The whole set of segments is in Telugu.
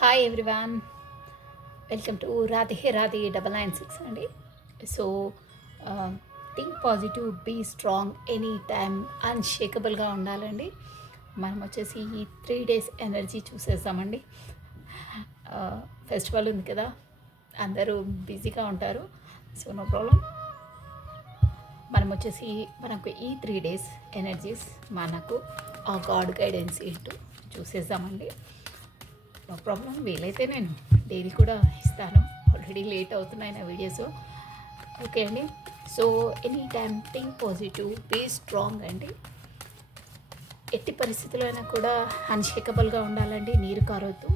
Hi everyone, welcome to Radhe Radhe 996 అండి. So think positive, be strong, any time అన్షేకబుల్గా ఉండాలండి. మనం వచ్చేసి ఈ 3 days ఎనర్జీ చూసేసామండి. ఫెస్టివల్ ఉంది కదా, అందరూ బిజీగా ఉంటారు. So no problem. మనం వచ్చేసి మనకు ఈ 3 days ఎనర్జీస్ మనకు ఆ గాడ్ గైడెన్స్ ఏంటో చూసేద్దామండి. No problem. వీలైతే నేను డైలీ కూడా ఇస్తాను. ఆల్రెడీ లేట్ అవుతున్నాయి నా వీడియోస్. ఓకే అండి. So any time think positive, be strong అండి. ఎట్టి పరిస్థితుల్లో అయినా కూడా అన్షేకబుల్గా ఉండాలండి. నీరు కారొద్దు.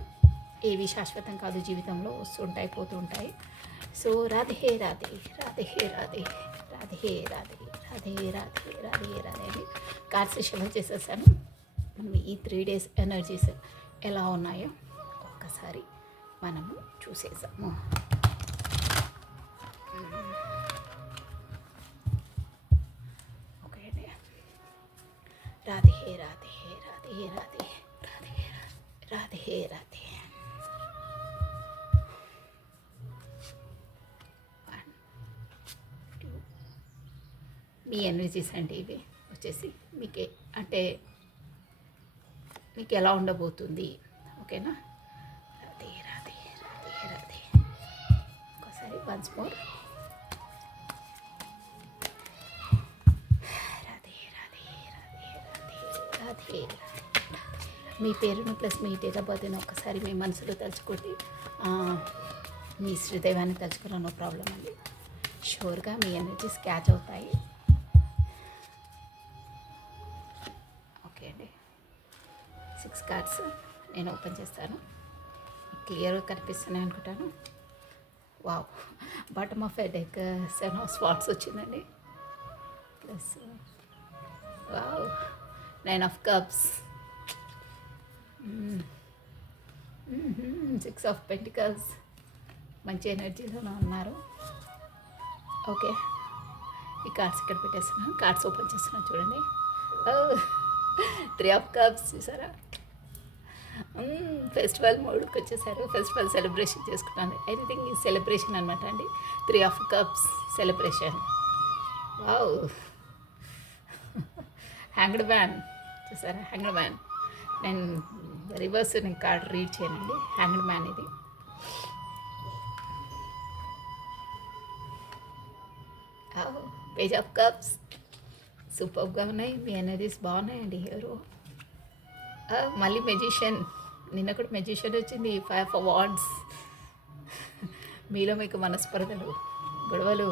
ఏవి శాశ్వతం కాదు, జీవితంలో వస్తుంటాయి పోతుంటాయి. సో రాధే రాధే రాధే రాధే రాధే రాధే రాధే రాధే రాధే రాధే అని కార్డ్ సెషన్లో చేసేసాను. మనం ఈ 3 days ఎనర్జీస్ ఎలా ఉన్నాయో ఒక్కసారి మనము చూసేసాము. ఓకే అండి. రాధే రాధే రాధే రాధే రాధే రాధే రాధే. మీ ఎనర్జీస్ అంటే ఇవి వచ్చేసి మీకే అంటే మీకు ఎలా ఉండబోతుంది. ఓకేనా? రాధే రాధే రాధే రాధే. ఒకసారి వన్స్ మోర్. రాధే రాధే రాధే రాధే రాధే. మీ పేరును ప్లస్ మీ డేట్ ఆఫ్ బర్త్ని ఒక్కసారి మీ మనసులో తలుచుకోండి. మీ శ్రీదైవాన్ని తలుచుకున్న నో ప్రాబ్లం అండి. షూర్గా మీ ఎనర్జీస్ క్యాచ్ అవుతాయి. ఓకే అండి. 6 కార్డ్స్ నేను ఓపెన్ చేస్తాను. క్లియర్గా కనిపిస్తున్నాయి అనుకుంటాను. Wow, bottom of headache 7 of Swords వచ్చిందండి. Plus wow 9 of Cups, 6 of Pentacles. మంచి ఎనర్జీలోనే ఉన్నారు. ఓకే, ఈ కార్డ్స్ ఇక్కడ పెట్టేస్తున్నాను. కార్డ్స్ ఓపెన్ చేస్తున్నాను చూడండి. 3 of Cups చూసారా? ఫెస్టివల్ మోడ్కి వచ్చేసారు. ఫెస్టివల్ సెలబ్రేషన్ చేసుకుంటాను. ఎనీథింగ్ ఈ సెలబ్రేషన్ అనమాట అండి. 3 of Cups celebration. Wow. Hanged man చూసారా? Hanged man. నేను రివర్స్ నేను కార్డ్ రీడ్ చేయనండి. హ్యాంగ్డ్ మ్యాన్ ఇది. పేజ్ ఆఫ్ కప్స్ సూపర్గా ఉన్నాయి. మీ ఎనర్జీస్ బాగున్నాయండి. ఎవరు మళ్ళీ మెజిషియన్. నిన్న కూడా మెజిషియన్ వచ్చింది. 5 of Wands. మీలో మీకు మనస్పర్ధలు, గొడవలు.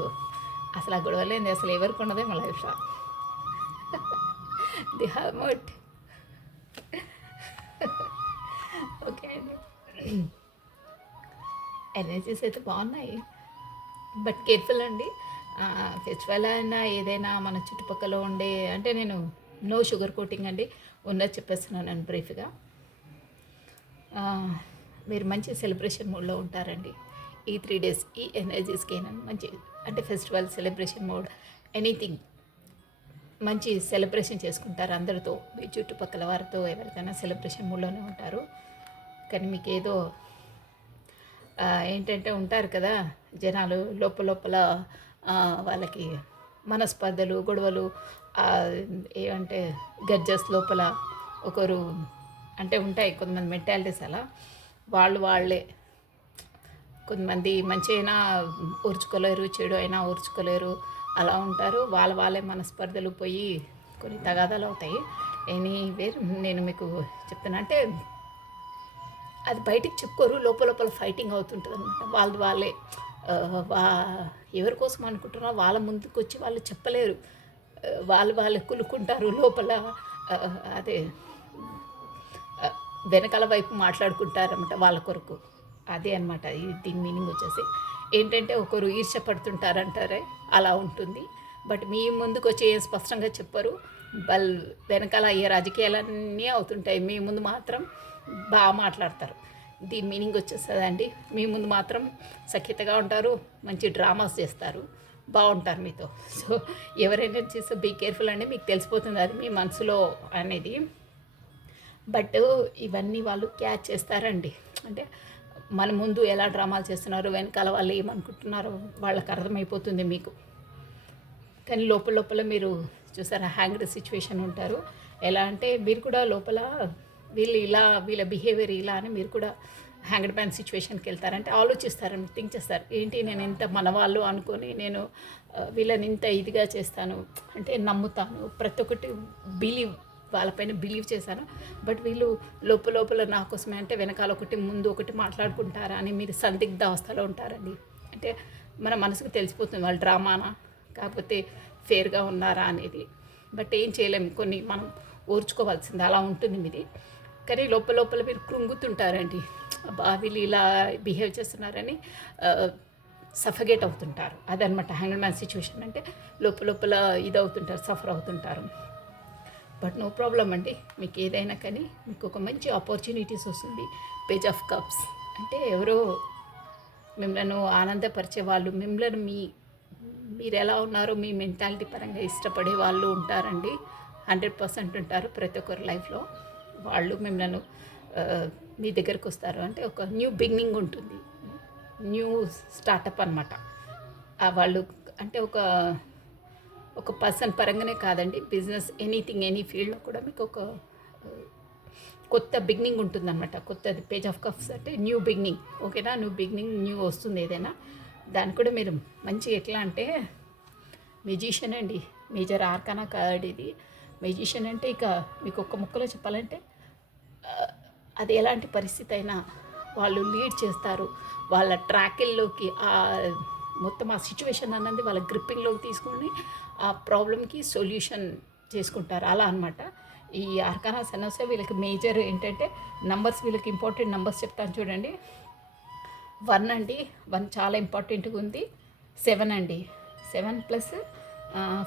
అసలు ఆ గొడవలేంది అసలు ఎవరికి ఉన్నదే మా లైఫ్లో. ది హర్మట్. ఓకే అండి. ఎనర్జీస్ అయితే బాగున్నాయి, బట్ కేర్ఫుల్ అండి. ఫెస్టివల్ అయినా ఏదైనా మన చుట్టుపక్కల ఉండే అంటే నేను నో షుగర్ కోటింగ్ అండి, ఉన్నది చెప్పేస్తున్నాను నేను బ్రీఫ్గా. మీరు మంచి సెలబ్రేషన్ మూడ్లో ఉంటారండి ఈ 3 days. ఈ ఎనర్జీస్కి అయినా మంచి అంటే ఫెస్టివల్ సెలబ్రేషన్ మూడ్, ఎనీథింగ్ మంచి సెలబ్రేషన్ చేసుకుంటారు అందరితో. మీ చుట్టుపక్కల వారితో ఎవరికైనా సెలబ్రేషన్ మూడ్లోనే ఉంటారు. కానీ మీకు ఏదో ఏంటంటే ఉంటారు కదా జనాలు లోపల వాళ్ళకి మనస్పర్ధలు, గొడవలు, ఏమంటే గడ్జెస్ లోపల ఒకరు అంటే ఉంటాయి కొంతమంది మెంటాలిటీస్. అలా వాళ్ళే కొంతమంది మంచి అయినా ఓర్చుకోలేరు, చెడు అయినా ఓర్చుకోలేరు, అలా ఉంటారు. వాళ్ళే మనస్పర్ధలు పోయి కొన్ని తగాదాలు అవుతాయి. ఎనీవేర్ నేను మీకు చెప్తున్నా అంటే అది బయటికి చెప్పుకోరు, లోపల ఫైటింగ్ అవుతుంటుంది అనమాట. వాళ్ళే ఎవరి కోసం అనుకుంటున్నారో వాళ్ళ ముందుకు వచ్చి వాళ్ళు చెప్పలేరు. వాళ్ళే కులుకుంటారు లోపల. అదే వెనకాల వైపు మాట్లాడుకుంటారన్నమాట వాళ్ళ కొరకు. అదే అనమాట దీని మీనింగ్ వచ్చేసి. ఏంటంటే ఒకరు ఈర్ష్య పడుతుంటారంటారే అలా ఉంటుంది. బట్ మీ ముందుకు వచ్చి ఏం స్పష్టంగా చెప్పరు. వాళ్ళు వెనకాల ఏ రాజకీయాలన్నీ అవుతుంటాయి, మీ ముందు మాత్రం బాగా మాట్లాడతారు. దీని మీనింగ్ వచ్చేస్తుందండి. మీ ముందు మాత్రం సఖ్యతగా ఉంటారు, మంచి డ్రామాస్ చేస్తారు, బాగుంటారు మీతో. సో ఎవరైనా చేస్తే బీ కేర్ఫుల్ అండి. మీకు తెలిసిపోతుంది అది మీ మనసులో అనేది. బట్ ఇవన్నీ వాళ్ళు క్యాచ్ చేస్తారండి. అంటే మన ముందు ఎలా డ్రామాలు చేస్తున్నారు, వెనకాల వాళ్ళు ఏమనుకుంటున్నారో వాళ్ళకి అర్థమైపోతుంది మీకు. కానీ లోపల లోపల మీరు చూసారా హ్యాంగ్డ్ సిచ్యువేషన్ ఉంటారు. ఎలా అంటే మీరు కూడా లోపల వీళ్ళు ఇలా, వీళ్ళ బిహేవియర్ ఇలా అని మీరు కూడా హ్యాంగ్డ్ మ్యాన్ సిచ్యువేషన్కి వెళ్తారంటే ఆలోచిస్తారని థింక్ చేస్తారు. ఏంటి నేను ఇంత మనవాళ్ళు అనుకొని నేను వీళ్ళని ఇంత ఇదిగా చేస్తాను, అంటే నమ్ముతాను, ప్రతి ఒక్కటి బిలీవ్, వాళ్ళపైన బిలీవ్ చేశాను. బట్ వీళ్ళు లోపల లోపల నా కోసమే అంటే వెనకాల ఒకటి ముందు ఒకటి మాట్లాడుకుంటారా అని మీరు సందిగ్ధ అవస్థలో ఉంటారండి. అంటే మన మనసుకు తెలిసిపోతుంది వాళ్ళు డ్రామానా కాకపోతే ఫేర్గా ఉన్నారా అనేది. బట్ ఏం చేయలేము, కొన్ని మనం ఓర్చుకోవాల్సింది అలా ఉంటుంది మీది. కానీ లోపల లోపల మీరు కృంగుతుంటారండి, వీళ్ళు ఇలా బిహేవ్ చేస్తున్నారని సఫగేట్ అవుతుంటారు. అదనమాట హ్యాంగ్డ్ మ్యాన్ సిచ్యువేషన్ అంటే లోపల లోపల ఇదవుతుంటారు, సఫర్ అవుతుంటారు. బట్ నో ప్రాబ్లం అండి, మీకు ఏదైనా కానీ మీకు ఒక మంచి ఆపర్చునిటీస్ వస్తుంది. పేజ్ ఆఫ్ కప్స్ అంటే ఎవరో మిమ్మల్ని ఆనందపరిచే వాళ్ళు, మిమ్మల్ని మీరు ఎలా ఉన్నారో మీ మెంటాలిటీ పరంగా ఇష్టపడే వాళ్ళు ఉంటారండి. 100% ఉంటారు ప్రతి ఒక్కరి లైఫ్లో. వాళ్ళు మిమ్మల్ని మీ దగ్గరకు వస్తారు. అంటే ఒక న్యూ బిగినింగ్ ఉంటుంది, న్యూ స్టార్టప్ అనమాట. వాళ్ళు అంటే ఒక పర్సన్ పరంగానే కాదండి, బిజినెస్ ఎనీథింగ్ ఎనీ ఫీల్డ్లో కూడా మీకు ఒక కొత్త బిగినింగ్ ఉంటుందన్నమాట. కొత్తది పేజ్ ఆఫ్ కప్స్ అంటే న్యూ బిగినింగ్. ఓకేనా, న్యూ బిగినింగ్, న్యూ వస్తుంది ఏదైనా. దాన్ని కూడా మీరు మంచిగా ఎట్లా అంటే మెజిషియన్ అండి, మేజర్ ఆర్కానా కార్డ్ ఇది. మెజిషియన్ అంటే ఇక మీకు ఒక్క ముక్కలో చెప్పాలంటే అది ఎలాంటి పరిస్థితి అయినా వాళ్ళు లీడ్ చేస్తారు. వాళ్ళ ట్రాకిల్లోకి మొత్తం ఆ సిచ్యువేషన్ అన్నది వాళ్ళ గ్రిప్పింగ్లోకి తీసుకొని ఆ ప్రాబ్లమ్కి సొల్యూషన్ చేసుకుంటారు. అలా అనమాట ఈ ఆర్కానా సన్నసే. వీళ్ళకి మేజర్ ఏంటంటే నంబర్స్, వీళ్ళకి ఇంపార్టెంట్ నంబర్స్ చెప్తాను చూడండి. 1 అండి, 1 చాలా ఇంపార్టెంట్గా ఉంది. 7 అండి, 7 +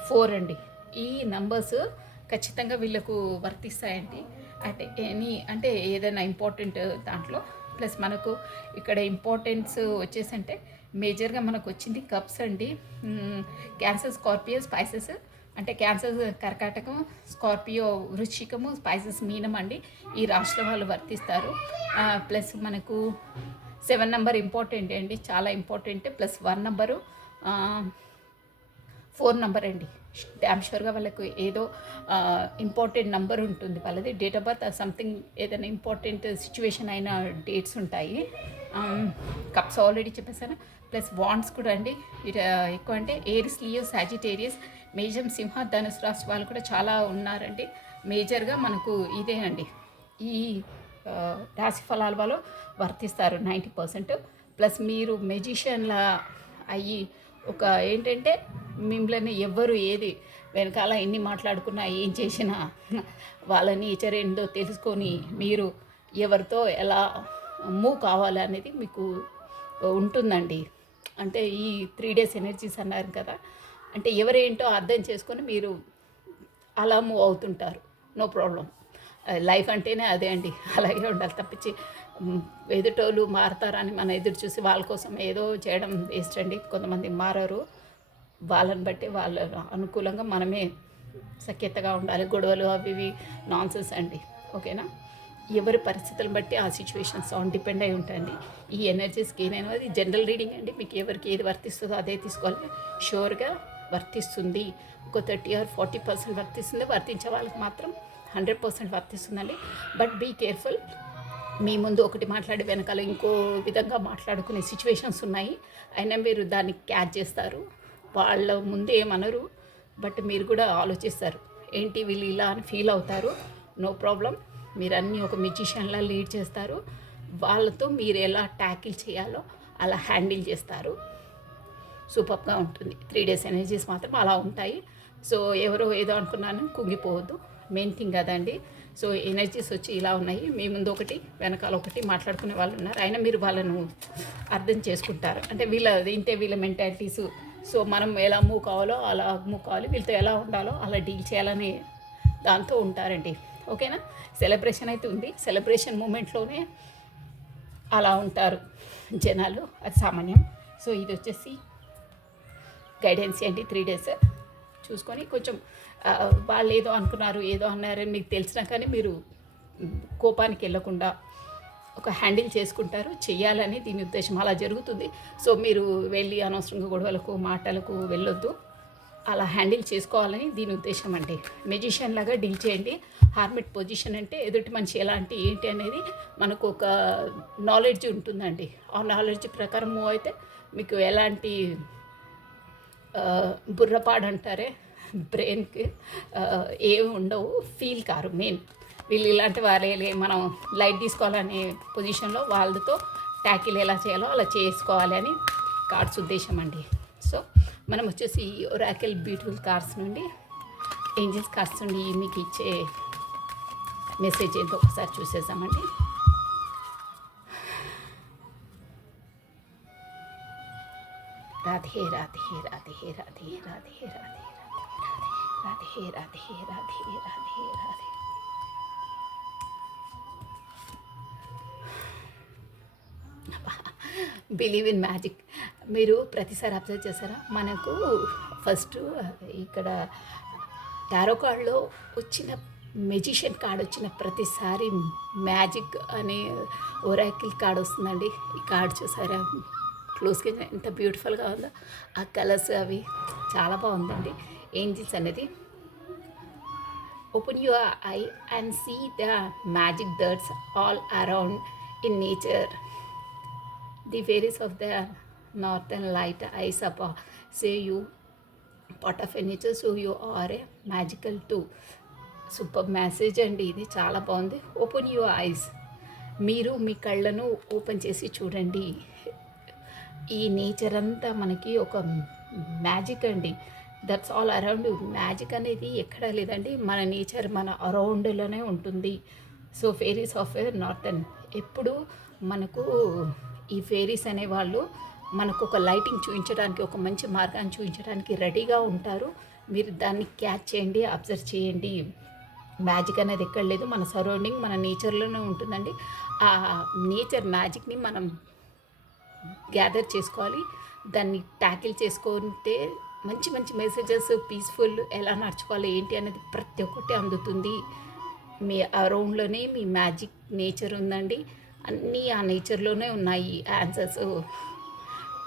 4 అండి. ఈ నంబర్స్ ఖచ్చితంగా వీళ్ళకు వర్తిస్తాయండి. అంటే ఏదైనా ఇంపార్టెంట్ దాంట్లో. ప్లస్ మనకు ఇక్కడ ఇంపార్టెన్స్ వచ్చేసి అంటే మేజర్గా మనకు వచ్చింది కప్స్ అండి. Cancer, Scorpio, spices. అంటే క్యాన్సర్ కర్కాటకం, స్కార్పియో వృశ్చికము, స్పైసెస్ మీనం అండి. ఈ రాష్ట్ర వాళ్ళు వర్తిస్తారు. ప్లస్ మనకు 7 నెంబర్ ఇంపార్టెంట్ అండి, చాలా ఇంపార్టెంట్. ప్లస్ 1 నెంబరు, 4 నెంబర్ అండి. డ్యామ్ షూర్గా వాళ్ళకు ఏదో ఇంపార్టెంట్ నెంబర్ ఉంటుంది. వాళ్ళది డేట్ ఆఫ్ బర్త్ సంథింగ్ ఏదైనా ఇంపార్టెంట్ సిచ్యువేషన్ అయిన డేట్స్ ఉంటాయి. కప్స్ ఆల్రెడీ చెప్పేసాను. ప్లస్ వాండ్స్ కూడా అండి ఎక్కువ అంటే ఏరిస్, లియో, సాజిటేరియస్, మేజం, సింహ, ధనుసు రాశి వాళ్ళు కూడా చాలా ఉన్నారండి. మేజర్గా మనకు ఇదేనండి ఈ రాశి ఫలాల వాళ్ళు వర్తిస్తారు 90%. ప్లస్ మీరు మెజిషియన్లా అయ్యి ఒక ఏంటంటే మిమ్మల్ని ఎవ్వరు ఏది వెనకాల ఎన్ని మాట్లాడుకున్నా ఏం చేసినా వాళ్ళ నేచర్ ఏందో తెలుసుకొని మీరు ఎవరితో ఎలా మూవ్ కావాలనేది మీకు ఉంటుందండి. అంటే ఈ 3 డేస్ ఎనర్జీస్ అన్నారు కదా, అంటే ఎవరేంటో అర్థం చేసుకొని మీరు అలా మూవ్ అవుతుంటారు. No problem. లైఫ్ అంటేనే అదే అండి, అలాగే ఉండాలి. తప్పించి ఎదుటోళ్ళు మారతారని మనం ఎదురు చూసి వాళ్ళ కోసం ఏదో చేయడం వేస్ట్ అండి. కొంతమంది మారరు, వాళ్ళని బట్టి వాళ్ళ అనుకూలంగా మనమే సఖ్యతగా ఉండాలి. గొడవలు అవి ఇవి నాన్సెన్స్ అండి. ఓకేనా, ఎవరి పరిస్థితులను బట్టి ఆ సిచ్యువేషన్స్ ఆన్ డిపెండ్ అయి ఉంటాయండి. ఈ ఎనర్జీస్కి ఏదైనా జనరల్ రీడింగ్ అండి, మీకు ఎవరికి ఏది వర్తిస్తుందో అదే తీసుకోవాలి. షూర్గా వర్తిస్తుంది. ఒక 30 or 40% వర్తిస్తుంది. వర్తించే వాళ్ళకి మాత్రం 100% వర్తిస్తుందండి. But be careful. మీ ముందు ఒకటి మాట్లాడి వెనకాల ఇంకో విధంగా మాట్లాడుకునే సిచ్యువేషన్స్ ఉన్నాయి. అయినా మీరు దాన్ని క్యాచ్ చేస్తారు. వాళ్ళ ముందు ఏమనరు, బట్ మీరు కూడా ఆలోచిస్తారు ఏంటి వీళ్ళు ఇలా అని ఫీల్ అవుతారు. నో ప్రాబ్లం, మీరు అన్నీ ఒక మ్యూజిషియన్లా లీడ్ చేస్తారు. వాళ్ళతో మీరు ఎలా ట్యాకిల్ చేయాలో అలా హ్యాండిల్ చేస్తారు. సూపర్గా ఉంటుంది. 3 డేస్ ఎనర్జీస్ మాత్రం అలా ఉంటాయి. సో ఎవరో ఏదో అనుకున్నాను కుంగిపోవద్దు, మెయిన్ థింగ్ అదండి. సో ఎనర్జీస్ వచ్చి ఇలా ఉన్నాయి. మీ ముందు ఒకటి వెనకాల ఒకటి మాట్లాడుకునే వాళ్ళు ఉన్నారు. అయినా మీరు వాళ్ళను అర్థం చేసుకుంటారు. అంటే వీళ్ళ మెంటాలిటీస్. సో మనం ఎలా మూవ్ కావాలో అలా మూవ్ కావాలి, వీళ్ళతో ఎలా ఉండాలో అలా డీల్ చేయాలని దాంతో ఉంటారండి. ఓకేనా, సెలబ్రేషన్ అయితే ఉంది. సెలబ్రేషన్ మూమెంట్లోనే అలా ఉంటారు జనాలు, అది సామాన్యం. సో ఇది వచ్చేసి గైడెన్స్ అండి. 3 డేస్ చూసుకొని కొంచెం వాళ్ళు ఏదో అనుకున్నారు ఏదో అన్నారని మీకు తెలిసినా కానీ మీరు కోపానికి వెళ్ళకుండా ఒక హ్యాండిల్ చేసుకుంటారు, చెయ్యాలని దీని ఉద్దేశం. అలా జరుగుతుంది. సో మీరు వెళ్ళి అనవసరంగా గొడవలకు మాటలకు వెళ్ళొద్దు, అలా హ్యాండిల్ చేసుకోవాలని దీని ఉద్దేశం అండి. మెజిషియన్ లాగా డీల్ చేయండి. హార్మిట్ పొజిషన్ అంటే ఎదుటి మనిషి ఎలాంటి ఏంటి అనేది మనకు ఒక నాలెడ్జ్ ఉంటుందండి. ఆ నాలెడ్జ్ ప్రకారం మూవ్ అయితే మీకు ఎలాంటి బుర్రపాడు అంటారే, బ్రెయిన్కి ఏమి ఉండవు, ఫీల్ కారు. మెయిన్ వీళ్ళు ఇలాంటి వారే మనం లైట్ తీసుకోవాలనే పొజిషన్లో వాళ్ళతో ట్యాకిల్ ఎలా చేయాలో అలా చేసుకోవాలి అని కార్డ్స్ ఉద్దేశం అండి. సో మనం వచ్చేసి ఒరాకిల్ బ్యూటిఫుల్ కార్డ్స్ నుండి, ఏంజల్స్ కార్డ్స్ నుండి మీకు ఇచ్చే మెసేజ్ ఏంటో ఒకసారి చూసేసామండి. Radhe Radhe Radhe Radhe Radhe Radhe Radhe Radhe Radhe Radhe Radhe. Believe in magic. మీరు ప్రతిసారి అబ్జర్వ్ చేశారా, మనకు ఫస్ట్ ఇక్కడ టారో కార్డ్లో వచ్చిన మెజిషియన్ కార్డ్ వచ్చిన ప్రతిసారి మ్యాజిక్ అనే ఒరాకిల్ కార్డ్ వస్తుందండి. ఈ కార్డ్ చూసారా క్లోజ్గా ఎంత బ్యూటిఫుల్గా ఉందో, ఆ కలర్స్ అవి చాలా బాగుందండి. ఏంజిల్స్ అనేది open your eye and see the magic that's all around in nature. The fairies of the northern light eyes up say you part of nature, so you are a magical too. Super message అండి, ఇది చాలా బాగుంది. ఓపెన్ యువర్ ఐస్, మీరు మీ కళ్ళను ఓపెన్ చేసి చూడండి. ఈ నేచర్ అంతా మనకి ఒక మ్యాజిక్ అండి. That's all around. మ్యాజిక్ అనేది ఎక్కడా లేదండి, మన నేచర్ మన అరౌండ్లోనే ఉంటుంది. So fairies of a northern, ఎప్పుడు మనకు ఈ ఫెయిరీస్ అనేవాళ్ళు మనకు ఒక లైటింగ్ చూపించడానికి, ఒక మంచి మార్గాన్ని చూపించడానికి రెడీగా ఉంటారు. మీరు దాన్ని క్యాచ్ చేయండి, అబ్జర్వ్ చేయండి. మ్యాజిక్ అనేది ఎక్కడ లేదు, మన సరౌండింగ్ మన నేచర్లోనే ఉంటుందండి. ఆ నేచర్ మ్యాజిక్ని మనం గ్యాదర్ చేసుకోవాలి, దాన్ని ట్యాకిల్ చేసుకుంటే మంచి మంచి మెసేజెస్, పీస్ఫుల్ ఎలా నడుచుకోవాలి ఏంటి అనేది ప్రతి ఒక్కటి అందుతుంది. మీ అరౌండ్లోనే మీ మ్యాజిక్ నేచర్ ఉందండి. అన్నీ ఆ నేచర్లోనే ఉన్నాయి ఆన్సర్స్.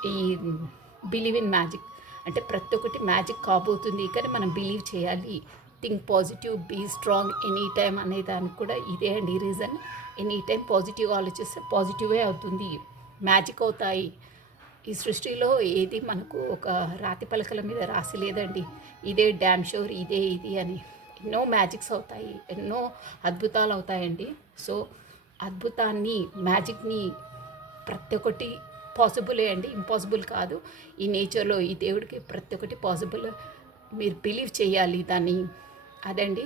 ఈ బిలీవ్ ఇన్ మ్యాజిక్ అంటే ప్రతి ఒక్కటి మ్యాజిక్ కాబోతుంది, కానీ మనం బిలీవ్ చేయాలి. Think positive, be strong any time అనే దానికి కూడా ఇదే అండి రీజన్. ఎనీ టైం పాజిటివ్ ఆలోచిస్తే పాజిటివే అవుతుంది, మ్యాజిక్ అవుతాయి. ఈ సృష్టిలో ఏది మనకు ఒక రాతి పలకల మీద రాసి లేదండి, ఇదే డ్యామ్ షోర్, ఇదే ఇది అని. ఎన్నో మ్యాజిక్స్ అవుతాయి, ఎన్నో అద్భుతాలు అవుతాయండి. సో అద్భుతాన్ని, మ్యాజిక్ని ప్రతి ఒక్కటి పాసిబులే అండి, ఇంపాసిబుల్ కాదు. ఈ నేచర్లో ఈ దేవుడికి ప్రతి ఒక్కటి పాసిబుల్. మీరు బిలీవ్ చేయాలి దాన్ని. అదండి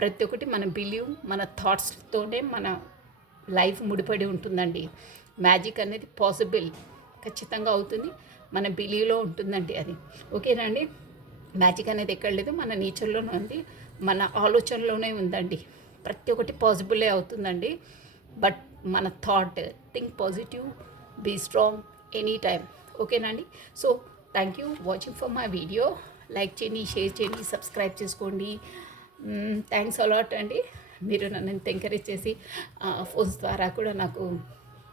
ప్రతి ఒక్కటి మన బిలీవ్, మన థాట్స్తోనే మన లైఫ్ ముడిపడి ఉంటుందండి. మ్యాజిక్ అనేది పాసిబుల్, ఖచ్చితంగా అవుతుంది, మన బిలీవ్లో ఉంటుందండి అది. ఓకేనా అండి. మ్యాజిక్ అనేది ఎక్కడ లేదు, మన నేచర్లోనే ఉంది, మన ఆలోచనలోనే ఉందండి. ప్రతి ఒక్కటి పాసిబులే అవుతుందండి. బట్ మన thought, think positive, be strong any time. ఓకేనా అండి. So thank you watching for my video. Like చేయండి, షేర్ చేయండి, సబ్స్క్రైబ్ చేసుకోండి. థ్యాంక్స్ అలాట్ అండి, మీరు నన్ను ఇంత ఎంకరేజ్ చేసి ఫోన్స్ ద్వారా కూడా నాకు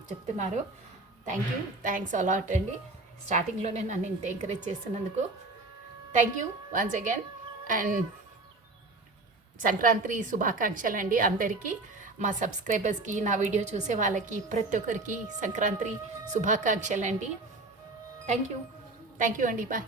చెప్తున్నారు. థ్యాంక్స్ అలాట్ అండి. స్టార్టింగ్లోనే నన్ను ఇంత ఎంకరేజ్ చేస్తున్నందుకు thank you once again. And Sankranti శుభాకాంక్షలు అండి అందరికీ, మా సబ్స్క్రైబర్స్కి, నా వీడియో చూసే వాళ్ళకి ప్రతి ఒక్కరికి సంక్రాంతి శుభాకాంక్షలు అండి. థ్యాంక్ యూ అండి, బాయ్.